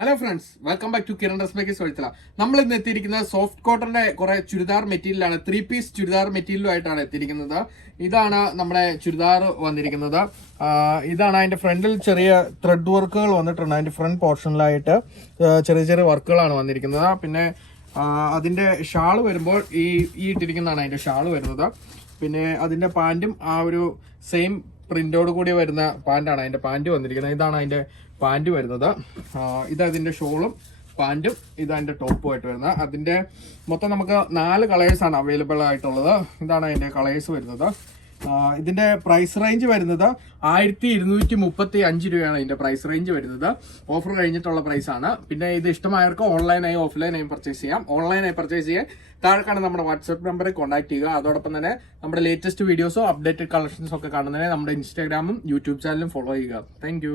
Hello friends, welcome back to Kiran dress makers Vazhithala. നമ്മൾ ഇന്ന് എത്തിയിരിക്കുന്നത് സോഫ്റ്റ് കോട്ടന്റെ കുറെ ചുരിദാർ മെറ്റീരിയലാണ്. 3 പീസ് ചുരിദാർ മെറ്റീരിയലുമായിട്ടാണ് എത്തിയിരിക്കുന്നത്. ഇതാണ് നമ്മുടെ ചുരിദാർ വന്നിരിക്കുന്നത്. ഇതാണ് അതിന്റെ ഫ്രണ്ടിൽ ചെറിയ ത്രെഡ് വർക്കുകൾ വന്നിട്ടുണ്ട്. അതിന്റെ ഫ്രണ്ട് പോർഷനിലായിട്ട് ചെറിയ ചെറിയ വർക്കുകളാണ് വന്നിരിക്കുന്നത്. പിന്നെ അതിന്റെ ഷാള് വരുമ്പോൾ ഈ ഇട്ടിരിക്കുന്നതാണ് അതിന്റെ ഷാള് വരുന്നത്. പിന്നെ അതിന്റെ പാന്റും ആ ഒരു സെയിം പ്രിന്റോട് കൂടി വരുന്ന പാന്റാണ് അതിന്റെ പാന്റ് വന്നിരിക്കുന്നത്. ഇതാണ് അതിന്റെ പാന്റ് വരുന്നത്. ഇതതിന്റെ ഷോളും പാന്റും ഇതതിന്റെ ടോപ്പുമായിട്ട് വരുന്നത്. അതിന്റെ മൊത്തം നമുക്ക് 4 കളേഴ്സാണ് അവൈലബിൾ ആയിട്ടുള്ളത്. ഇതാണ് അതിന്റെ കളേഴ്സ് വരുന്നത്. ഇതിന്റെ പ്രൈസ് റേഞ്ച് വരുന്നത് 1235 രൂപയാണ് ഇതിന്റെ പ്രൈസ് റേഞ്ച് വരുന്നത്. ഓഫർ കഴിഞ്ഞിട്ടുള്ള പ്രൈസ് ആണ്. പിന്നെ ഇത് ഇഷ്ടമായവർക്ക് ഓൺലൈനായി ഓഫ്ലൈനായും പർച്ചേസ് ചെയ്യാം. ഓൺലൈനായി പർച്ചേസ് ചെയ്യാൻ താഴെക്കാണ് നമ്മുടെ വാട്സ്ആപ്പ് നമ്പറിൽ കോൺടാക്ട് ചെയ്യുക. അതോടൊപ്പം തന്നെ നമ്മുടെ ലേറ്റസ്റ്റ് വീഡിയോസോ അപ്ഡേറ്റഡ് കളക്ഷൻസോ ഒക്കെ കാണുന്നതിന് നമ്മുടെ ഇൻസ്റ്റാഗ്രാമും യൂട്യൂബ് ചാനലും ഫോളോ ചെയ്യുക. താങ്ക്